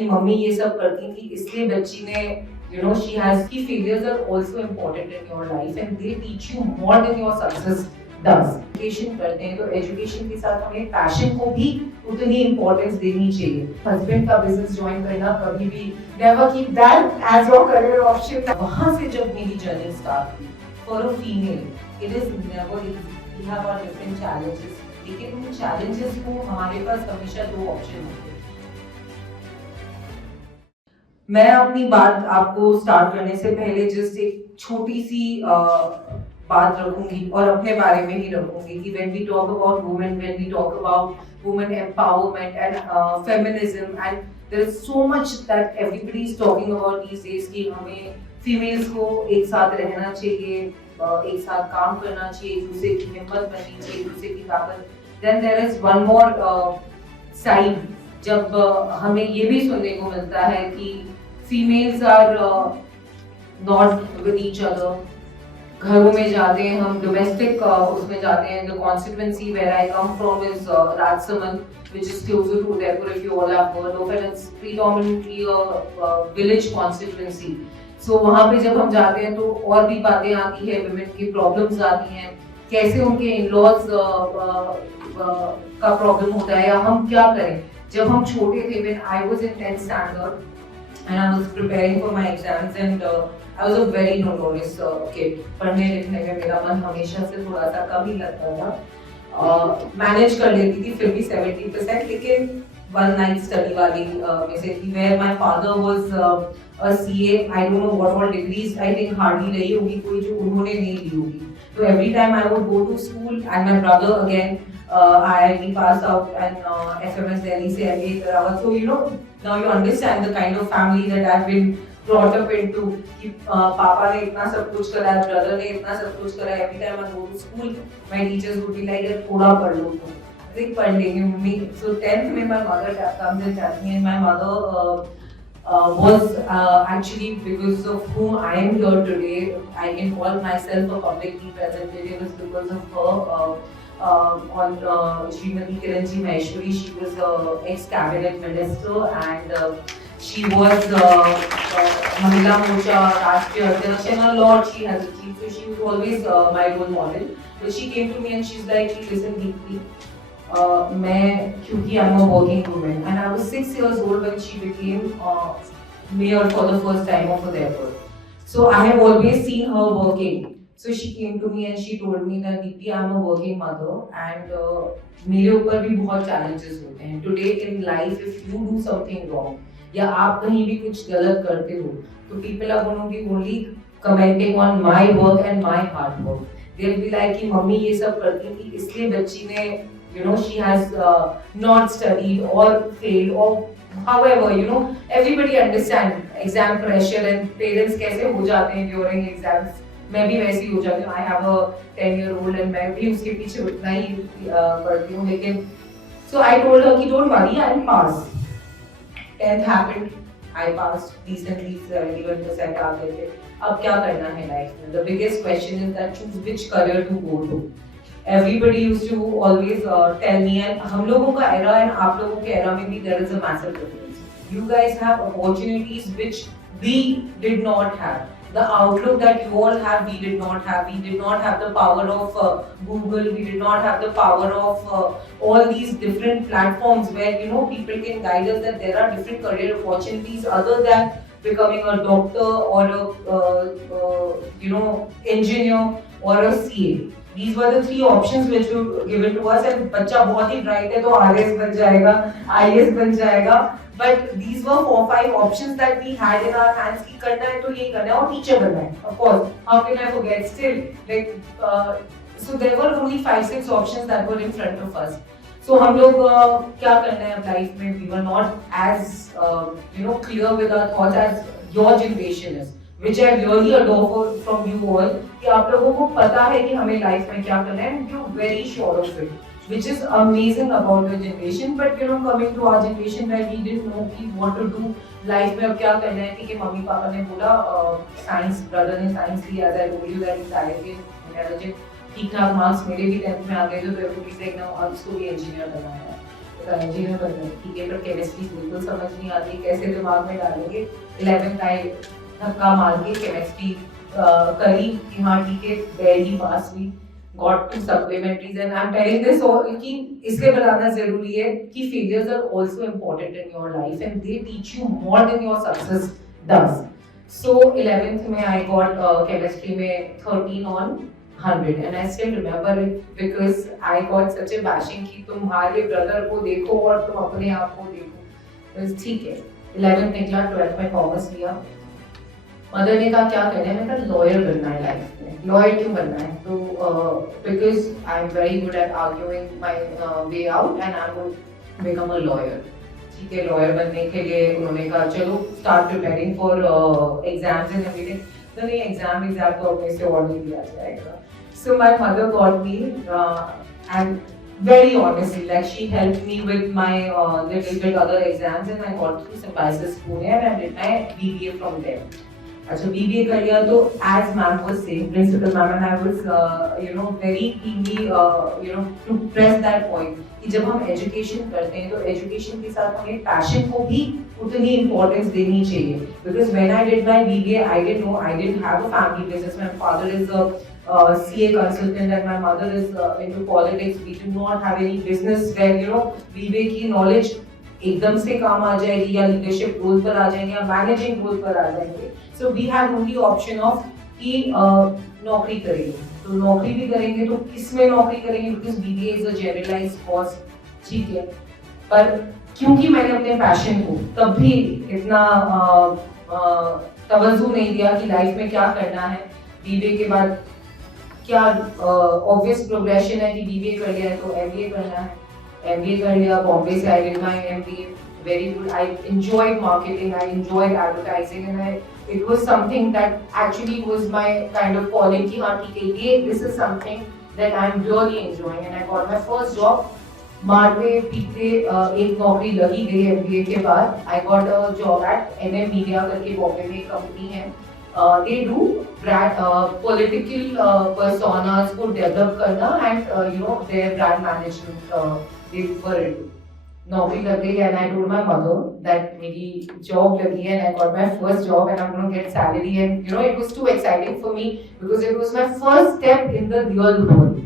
Mummy ये सब करती थी इसलिए बच्ची ने she has की failures are also important in your life and they teach you more than your success does. Education करते हैं तो एजुकेशन के साथ हमें पैशन को भी उतनी इम्पोर्टेंस देनी चाहिए. हस्बैंड का बिजनेस ज्वाइन करना कभी भी never keep that as your career option. वहाँ से जब मेरी जर्नी स्टार्ट हुई for a female it is never easy. We have our different challenges. लेकिन उन challenges को हमारे पास हमेशा दो ऑप्शन होते हैं. मैं अपनी बात आपको स्टार्ट करने से पहले जस्ट एक छोटी सी बात रखूंगी और अपने बारे में ही रखूंगी कि when we talk about women, when we talk about women empowerment and feminism and there is so much that everybody is talking about these days कि हमें फीमेल्स को एक साथ रहना चाहिए, एक साथ काम करना चाहिए, एक दूसरे की हिम्मत बननी चाहिए, एक दूसरे की ताकत. Then there is one more side जब हमें ये भी सुनने को मिलता है कि females are not with each other. घरों में जाते हैं हम domestic उसमें जाते हैं. The constituency where I come from is Rajsamand, which is closer to Udaipur if you all have heard of it. It's predominantly a village constituency. So वहाँ पे जब हम जाते हैं तो और भी बातें आती है, women की problems आती हैं, कैसे उनके in-laws का problem होता है या हम क्या करें. जब हम छोटे थे, when I was in 10th standard and I was preparing for my exams and I was a very notorious kid. पढ़ने लिखने में मेरा मन हमेशा से थोड़ा सा कम ही लगता था. मैनेज कर लेती थी फिर भी 70%, लेकिन one night study वाली में से थी. Where my father was a CA, I don't know what all degrees, I think hardly रही होगी कोई जो उन्होंने नहीं ली होगी. So every time I would go to school and my brother again IIT passed out and FMS Delhi से MBA करा हुआ. So now you understand the kind of family that I've been brought up into. कि पापा ने इतना सब कुछ करा है, brother ने इतना सब कुछ करा है. Every time I go to school, my teachers would be like, थोड़ा पढ़ लो तुम. I think पढ़ लेंगे मम्मी. So 10th में my mother comes and tells me, and my mother was actually because of whom I am here today. I can call myself a public representative is because of her. On Srimati Kiranji Maheshwari, she was ex-cabinet minister and she was Mahila Morcha Rashtriya Adhyaksh and a lot she has achieved. So she was always my role model. But she came to me and she's like, listen deeply. मैं क्योंकि I'm a working woman and I was 6 years old when she became mayor for the first time of Udaipur. So I have always seen her working. So she came to me and she told me that Deepti, I'm a working mother and मेरे ऊपर भी बहुत challenges होते हैं. Today in life, if you do something wrong या आप कहीं भी कुछ गलत करते हो, तो people are going to be only commenting on my work and my hard work. They'll be like कि मम्मी ये सब करती थी इसलिए बच्ची ने she has not studied or failed or however everybody understand exam pressure and parents कैसे हो जाते हैं during exams. मैं भी वैसी हो जाती हूँ. I have a 10-year-old and मैं भी उसके पीछे उतना ही पढ़ती हूँ. लेकिन so I told her कि don't worry, I'll pass. 10th happened, I passed decently, 71% आ गए थे. अब क्या करना है लाइफ में? The biggest question is that choose which career to go to. Everybody used to always tell me, and हम लोगों का era and आप लोगों के era में भी there is a massive difference. You guys have opportunities which we did not have. The outlook that you all have, we did not have. We did not have the power of Google. We did not have the power of all these different platforms where people can guide us that there are different career opportunities other than becoming a doctor or a engineer or a CA. These were the 3 options which were given to us and बच्चा बहुत ही bright है तो RS बन जाएगा, IS बन जाएगा. But these were 4-5 options that we had in our hands कि करना है तो ये करना है और teacher बनना है. Of course, how can I forget? Still, so there were only 5-6 options that were in front of us. So हम लोग क्या करना है अब life में? We were not as clear with our thoughts as your generation is. Which I really adore from you all कि आप लोगों को पता है कि हमें लाइफ में क्या करना है and you're very sure of it, which is amazing about your generation. But coming to our generation where we didn't know what to do life में अब क्या करना है. ठीक है, मम्मी पापा ने बोला साइंस, ब्रदर ने साइंस लिया, as I told you that he's IIT intelligent, ठीक ठाक मार्क्स मेरे भी 10th में आ गए थे तो everybody said now उसको भी इंजीनियर बनना है. इंजीनियर बनना है, ठीक है, पर केमिस्ट्री बिल्कुल समझ नहीं आती, कैसे दिमाग में डालेंगे। 11th आई धक्का मार के केमिस्ट्री करी कि हाँ ठीक है, barely पास हुई, got to supplementaries and I'm telling this all कि इसलिए बताना जरूरी है कि failures are also important in your life and they teach you more than your success does. So 11th में I got chemistry में 13 on 100 and I still remember it because I got such a bashing कि तुम्हारे brother को देखो और तुम अपने आप को देखो। तो ठीक है, 11th निकला, 12th में कॉमर्स लिया। मदर ने कहा क्या करना है, मैंने कहा लॉयर बनना है लाइफ में। लॉयर क्यों बनना है? तो because I am very good at arguing my way out and I would become a lawyer. ठीक है, लॉयर बनने के लिए उन्होंने कहा चलो start preparing for exams and everything. तो नहीं, एग्जाम तो अपने से और नहीं दिया जाएगा। So my mother got me and very honestly, like she helped me with my little bit other exams and I got through Symbiosis Pune and I did my BBA from there. अच्छा, BBA कर लिया तो as ma'am was saying, principal ma'am and I was very keenly to press that point कि जब हम education करते हैं तो education के साथ हमें passion को भी उतनी importance देनी चाहिए। Because when I did my BBA, I didn't know, I didn't have a family business. My father is a CA consultant and my mother is into politics. We do not have any business where BBA की knowledge एकदम से काम आ जाएगी या leadership role पर आ जाएंगे या मैनेजिंग रोल पर आ जाएंगे। So we had only option of कि नौकरी करेंगे, तो नौकरी भी करेंगे तो किस में नौकरी करेंगे, because BBA is a generalized course, ठीक है। पर क्योंकि मैंने अपने पैशन को तब भी इतना तवज्जो नहीं दिया कि लाइफ में क्या करना है, बीबीए के बाद क्या ऑब्वियस प्रोग्रेशन है कि बीबीए कर लिया है तो एमबीए करना है। एमबीए कर लिया बॉम्बे से, I did my MBA, very good. I enjoyed marketing, I enjoyed advertising and it was something that actually was my kind of calling कि हाँ ठीक है, this is something that I'm really enjoying and I got my first job। मारते पीते एक नौकरी लगी गई एमबीए के बाद। I got a job at NM Media करके बॉम्बे में एक कंपनी है। They do political personas को develop करना and their brand management they were into। नौकरी लग गई and I told my mother that मेरी job लगी है and I got my first job and I'm going to get salary and it was too exciting for me because it was my first step in the real world।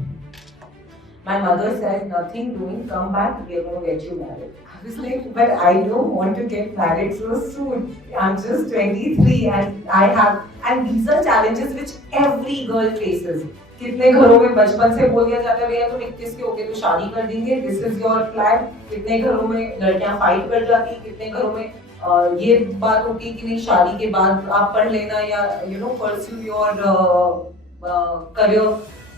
My mother said, nothing doing, come back, we are going to get you married। I was like, but I don't want to get married so soon, I'm just 23 and these are challenges which every girl faces। कितने घरों में बचपन से बोल दिया जाता है भैया तुम 21 के होगे तो शादी कर देंगे, दिस इज योर प्लान। कितने घरों में लड़कियां फाइट कर जाती, कितने घरों में ये बात होती है कि नहीं शादी के बाद आप पढ़ लेना या परस्यू योर करियर।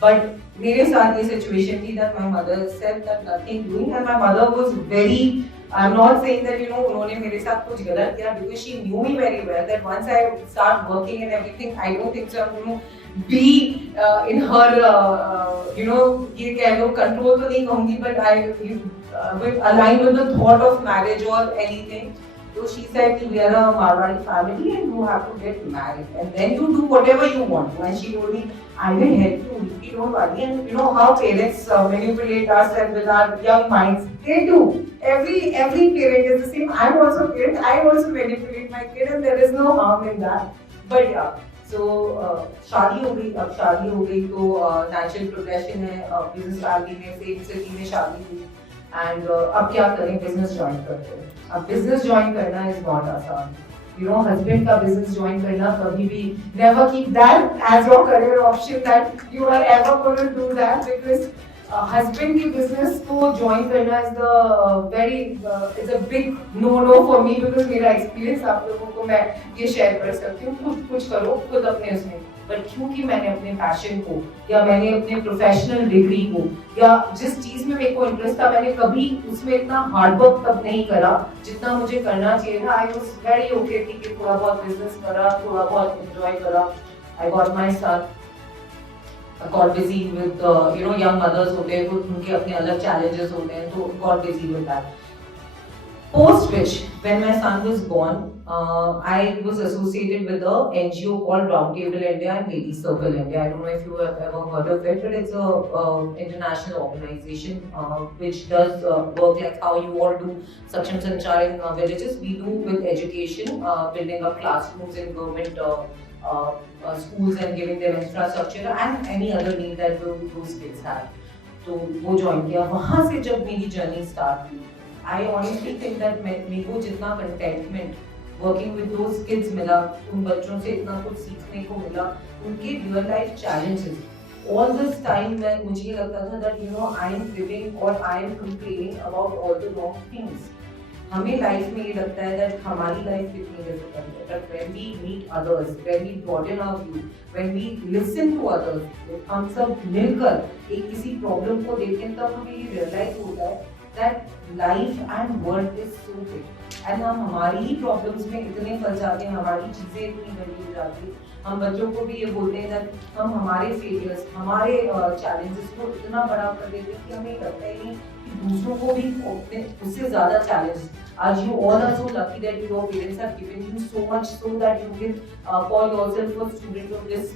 बट मेरे साथ ये सिचुएशन थी that my mother said that nothing doing and my mother was very, I'm not saying that उन्होंने मेरे साथ कुछ गलत किया because she knew me very well that once I start working and everything I don't think so I'm going to be in her ये कह लो control तो नहीं कहूँगी but I will align with the thought of marriage or anything। So she said we are a Marwari family and you have to get married and then you do whatever you want। And she told me I will help you, don't worry। And how parents manipulate us and with our young minds, they do। Every parent is the same। I'm also a parent, I also manipulate my kid and there is no harm in that। But yeah, so शादी हो गई। अब शादी हो गई तो natural progression है, business family में सेम सिटी में शादी हुई एंड अब क्या करें, बिजनेस ज्वाइन करते हैं। अब बिजनेस ज्वाइन करना इज नॉट आसान, हस्बैंड का बिजनेस ज्वाइन करना कभी भी never keep that as your career option that you are ever going to do that because husband की बिजनेस को ज्वाइन करना is a big no for me because मेरा experience आप लोगों को मैं ये शेयर कर सकती हूँ। खुद कुछ करो खुद अपने उसमें, बट क्योंकि मैंने अपने पैशन को या मैंने अपने प्रोफेशनल डिग्री को या जिस चीज में मेरे को इंटरेस्ट था मैंने कभी उसमें इतना हार्ड वर्क तब नहीं करा जितना मुझे करना चाहिए था। आई वाज वेरी ओके कि थोड़ा बहुत बिजनेस करा, थोड़ा बहुत एंजॉय करा। I got my son, got busy with young mothers होते हैं तो उनके अपने अलग challenges होते हैं तो got busy with that। Post which, when my son was born, I was associated with a NGO called Roundtable India and Lady Circle India. I don't know if you have ever heard of it, but it's a international organization which does work like how you all do Saksham Sanchar in villages. We do with education, building up classrooms in government schools and giving them infrastructure and any other need that those kids have. तो वो join किया, वहाँ से जब मेरी journey start हुई, I honestly think that मेरे को जितना contentment working with those kids मिला, उन बच्चों से इतना कुछ सीखने को मिला, उनके real life challenges all this time में मुझे ये लगता था that you know I am living और I am complaining about all the wrong things. हमें लाइफ में ये लगता है दैट हमारी लाइफ कितनी डिफिकल्ट है, but when we meet others, when we broaden our view, when we listen to others, हम सब मिलकर एक किसी प्रॉब्लम को देखें, तब हमें ये रियलाइज होता है that life and world is so big and हम हमारी ही प्रॉब्लम्स में इतने फंस जाते हैं, हमारी चीजें इतनी बड़ी हो जाती है। हम बच्चों को भी ये बोलते हैं दैट हम हमारे फेलियर्स, हमारे चैलेंजेस को इतना बड़ा कर देते हैं कि हमें लगता ही नहीं कि दूसरों को भी उससे ज्यादा challenge. As you all are so lucky that your parents have given you so much so that you can call yourself a student of this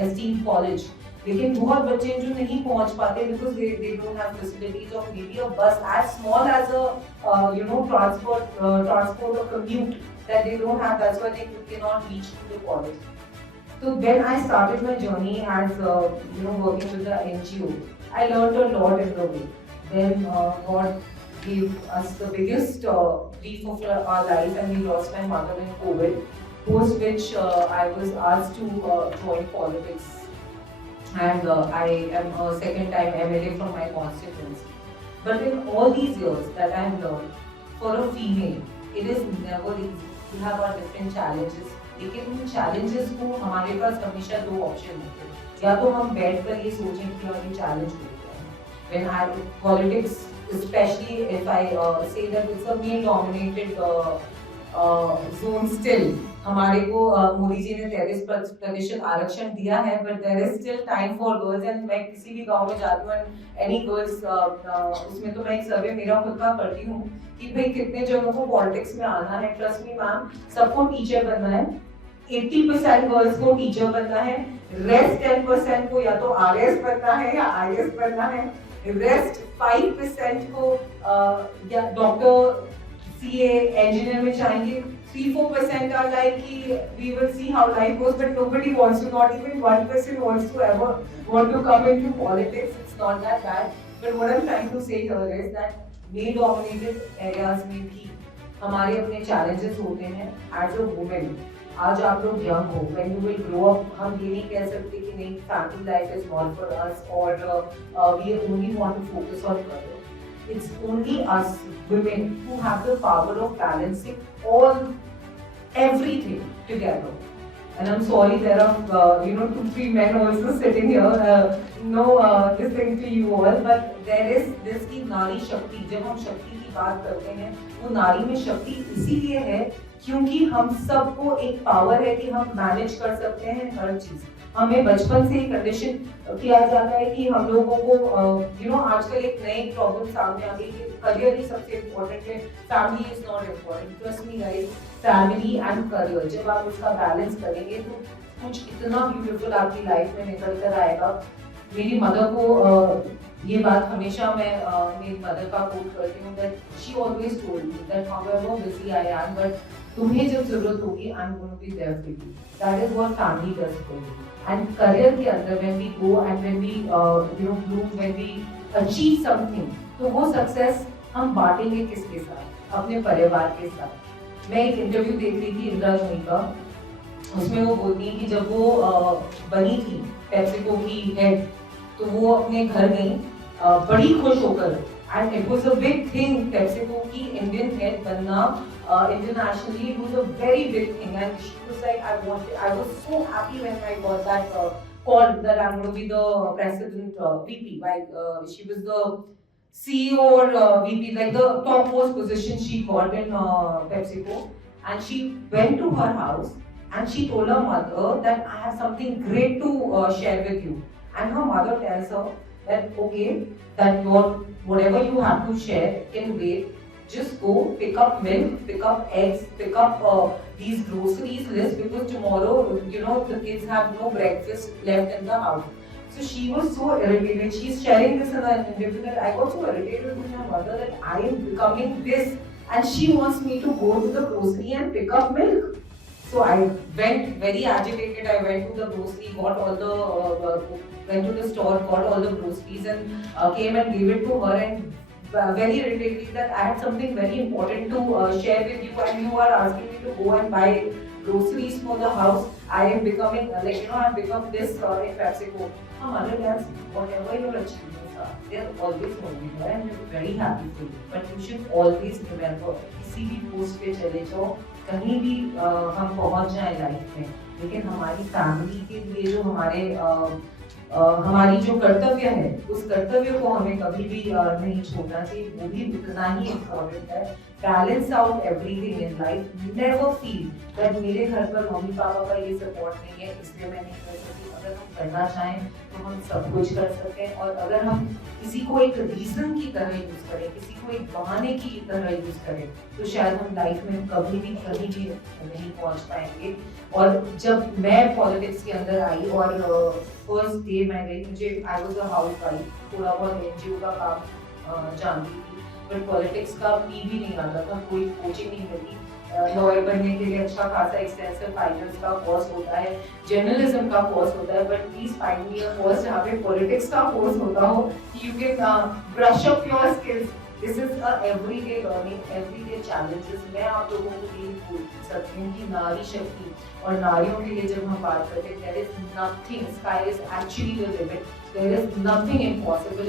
esteemed college. लेकिन बहुत बच्चे जो नहीं पहुंच पाते because they don't have facilities of maybe a bus as small as a transport or commute that they don't have. That's why they cannot reach to the college. So when I started my journey as working with the NGO, I learned a lot in the way. Then God gave us the biggest grief of our life, and we lost my mother in COVID. Post which I was asked to join politics, and I am a second-time MLA from my constituency. But in all these years that I have learned, for a female, it is never easy. We have our different challenges. लेकिन उन challenges को हमारे पास हमेशा दो option होते हैं, या तो हम बैठकर ये सोचें कि ये challenge हो गया है. When I politics, especially if I say that it's a male-dominated zone still, हमारे को मोदी जी ने 33% आरक्षण दिया है, but there is still time for girls. and मैं किसी भी गांव में जाती हूँ and any girls उसमें तो मैं एक सर्वे मेरा खुद का करती हूँ कि भाई कितने जनों को पॉलिटिक्स में आना है। ट्रस्ट मी मैम, सबको टीचर बनना है, 80% गर्ल्स को टीचर बनना है, रेस्ट 10% को या तो RS बनना है या IS बनना है, रेस्ट 5% को या डॉक्टर, CA, engineer में चाहेंगे, 3-4% are like we will see how life goes, but nobody wants to, not even 1% wants to ever want to come into politics. It's not that bad. But what I'm trying to say here is that male-dominated areas में भी हमारे अपने challenges होते हैं as a woman. आज आप लोग young हो, when you will grow up, हम ये नहीं कह सकते कि नहीं family life is not for us or we only want to focus on career. It's only us women who have the power of balancing everything together. And I'm sorry there are 2-3 men also sitting here. This thing to you all, but there is this की नारी शक्ति। जब हम शक्ति की बात करते हैं, वो नारी में शक्ति इसीलिए है क्योंकि हम सबको एक पावर है कि हम मैनेज कर सकते हैं हर चीज। हमें बचपन से ही कंडीशन किया जाता है कि हम लोगों को आजकल एक नई प्रॉब्लम सामने आ गई कि करियर ही सबसे इम्पोर्टेंट है, family is not important. Trust me guys, family and career जब आप उसका बैलेंस करेंगे तो कुछ इतना ब्यूटीफुल आपकी लाइफ में निकल कर आएगा। मेरी मदर को ये बात हमेशा मैं मेरी मदर का कोट करती हूँ that she always told me that however busy I am, but तुम्हें जब जरूरत होगी I am going to be there for you. That is what family does for you. And career के अंदर when we go and when we bloom, when we achieve something, तो वो success हम बांटेंगे किसके साथ? अपने परिवार के साथ। मैं एक इंटरव्यू देख रही थी इंदिरा गांधी का, उसमें वो बोलती है कि जब वो बनी थी पेप्सिको की हेड, तो वो अपने घर गई बड़ी खुश होकर, and it was a big thing PepsiCo की इंडियन हेड बनना internationally. It was a very big thing, and she was like, I was so happy when I got that call that I'm going to be the president VP. Like she was the CEO or VP, like the topmost position she got in PepsiCo, and she went to her house and she told her mother that I have something great to share with you, and her mother tells her that okay, that whatever you have to share can wait, just go pick up milk, pick up eggs, pick up these groceries list, because tomorrow, the kids have no breakfast left in the house. So she was so irritated. She's sharing this in an interview that I got so irritated with my mother that I am becoming this, and she wants me to go to the grocery and pick up milk. So I went very agitated. I went to the grocery, got all the went to the store, got all the groceries, and came and gave it to her. And very irritatingly, that I had something very important to share with you, and you are asking me to go and buy groceries for the house. I am becoming I've become this in PepsiCo. Mother tells whatever your achievements are, they are always going to be there, and we're very happy for you. But you should always remember, किसी भी post पे चले जाओ, कहीं भी हम पहुंच जाए लाइफ में, लेकिन हमारी फैमिली के लिए जो हमारी जो कर्तव्य है, उस कर्तव्य को हमें कभी भी नहीं छोड़ना चाहिए। वो भी उतना ही इम्पोर्टेंट है। Balance out everything in life. Never feel that मेरे घर पर मम्मी पापा का ये सपोर्ट नहीं है इसलिए मैं नहीं कर सकती। अगर हम करना चाहें तो हम सब कुछ कर सकते हैं, और अगर हम किसी को एक रीजन की तरह यूज करें, किसी को एक बहाने की तरह यूज करें, तो शायद हम लाइफ में कभी भी कहीं भी नहीं पहुंच पाएंगे। और जब मैं पॉलिटिक्स के अंदर आई और फर्स्ट डे मैं गई, मुझे I was a house wife, थोड़ा बहुत एनजीओ का काम जानती थी, बट पॉलिटिक्स का पी भी नहीं आता था, कोई कोचिंग नहीं मिली। लॉयर बनने के लिए अच्छा खासा एक्सटेंसिव 5 इयर्स का कोर्स होता है, जर्नलिज्म का कोर्स होता है, but please find me a course जहाँ पे पॉलिटिक्स का कोर्स होता हो, you can brush up your skills. This is a everyday learning, everyday challenges. मैं आप लोगों को यही बोल सकती हूँ कि नारी शक्ति और नारियों के लिए जब हम बात करते हैं, there is nothing, sky is actually the limit, there is nothing impossible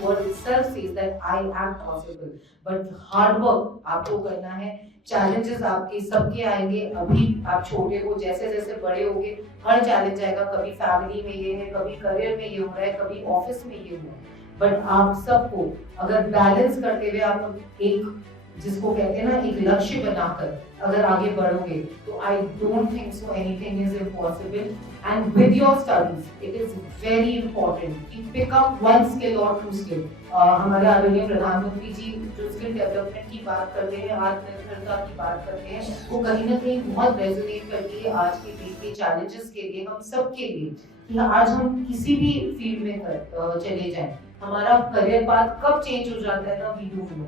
word itself says that I am possible, but hard work आपको करना है। challenges आपके सबके आएंगे, अभी आप छोटे हो, जैसे जैसे बड़े होगे हर challenge आएगा, कभी फैमिली में ये है, कभी करियर में ये हो रहा है, कभी ऑफिस में ये हो रहा है, बट आप सबको अगर बैलेंस करते हुए आप एक, जिसको कहते हैं ना, एक लक्ष्य बनाकर अगर आगे बढ़ोगे, तो I don't think so anything is impossible. And with your studies it is very important कि पिक अप वन स्किल और टू स्किल। हमारे आदरणीय प्रधानमंत्री जी जो स्किल डेवलपमेंट की बात करते हैं, आत्मनिर्भरता की बात करते हैं, वो कहीं ना कहीं बहुत रेजोनेट करती है आज के डेट के चैलेंजेस के लिए, हम सब के लिए, कि आज हम किसी भी फील्ड में चले जाएं, हमारा करियर पाथ कब चेंज हो जाता है ना,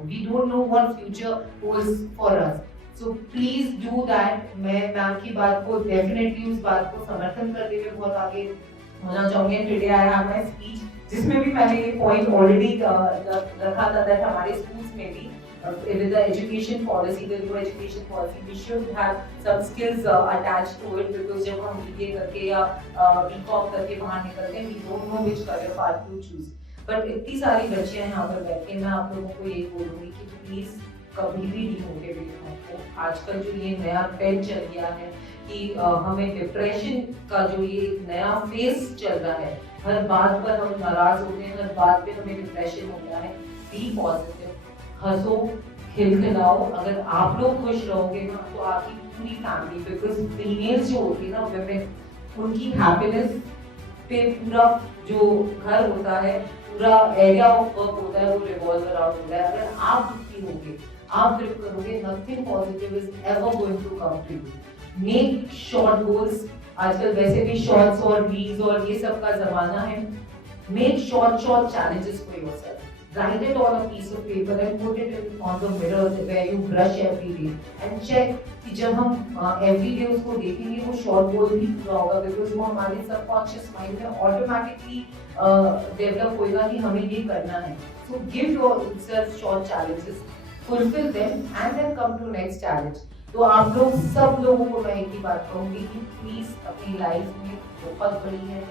we don't know what future holds for us. So please do that. मैं मैम की बात को डेफिनेटली, उस बात को समर्थन करते हुए बहुत आगे होना चाहूंगी। Today I have my speech, जिसमें भी मैंने ये पॉइंट ऑलरेडी रखा था दैट हमारे स्कूल्स में भी with the education policy, the new education policy, we should have some skills attached to it, because जब हम BA करके या BCom करके बाहर निकलते हैं, we don't know which career path to choose. But इतनी सारी बच्चियां यहाँ पर बैठे, मैं आप लोगों को ये बोलूँगी कि प्लीज कभी भी डिमोटिवेट मत हो। आजकल जो ये नया ट्रेंड चल गया है कि हमें डिप्रेशन का जो ये नया फेज चल रहा है, हर बात पर हम नाराज होते हैं, हर बात पे हमें डिप्रेशन होता है। बी पॉजिटिव, हंसो, खिलखिलाओ। अगर आप लोग खुश रहोगे ना, तो आपकी पूरी फैमिली, बिकॉज फीमेल्स जो होती है ना, वुमेन, उनकी हैप्पीनेस पे पूरा जो घर होता है, पूरा एरिया ऑफ वर्क होता है, वो रिवॉल्व अराउंड होता है। अगर आप दुखी होगे, आप ट्रिप करोगे, nothing positive is ever going to come to you. Make short goals. आजकल वैसे भी शॉर्ट्स और रील्स और ये सब का जमाना है। Make short challenges for yourself. Write it on a piece of paper and put it on the mirror where you brush every day and check कि जब हम every day उसको देखेंगे, वो शॉर्ट गोल भी पूरा होगा, बिकॉज वो हमारे सबकॉन्शियस माइंड में ऑटोमेटिकली डेवलप होगा कि हमें ये करना है। So give yourself short challenges, fulfill them and then come to next challenge. तो आप लोग सब लोगों को मैं एक ही बात कहूँगी कि प्लीज अपनी लाइफ में बहुत बड़ी है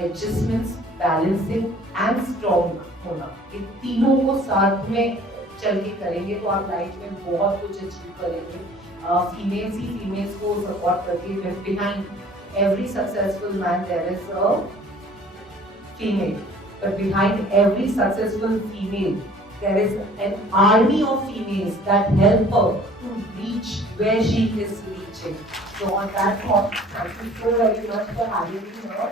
एडजस्टमेंट्स, बैलेंसिंग एंड स्ट्रॉन्ग होना, इन तीनों को साथ में चल के करेंगे तो आप लाइफ में बहुत कुछ अचीव करेंगे। फीमेल्स ही फीमेल्स को सपोर्ट करती है। Behind every successful man there is a female, but behind every successful female there is an army of females that help her to reach where she is reaching. So on that thought, thank you so very much for having me here.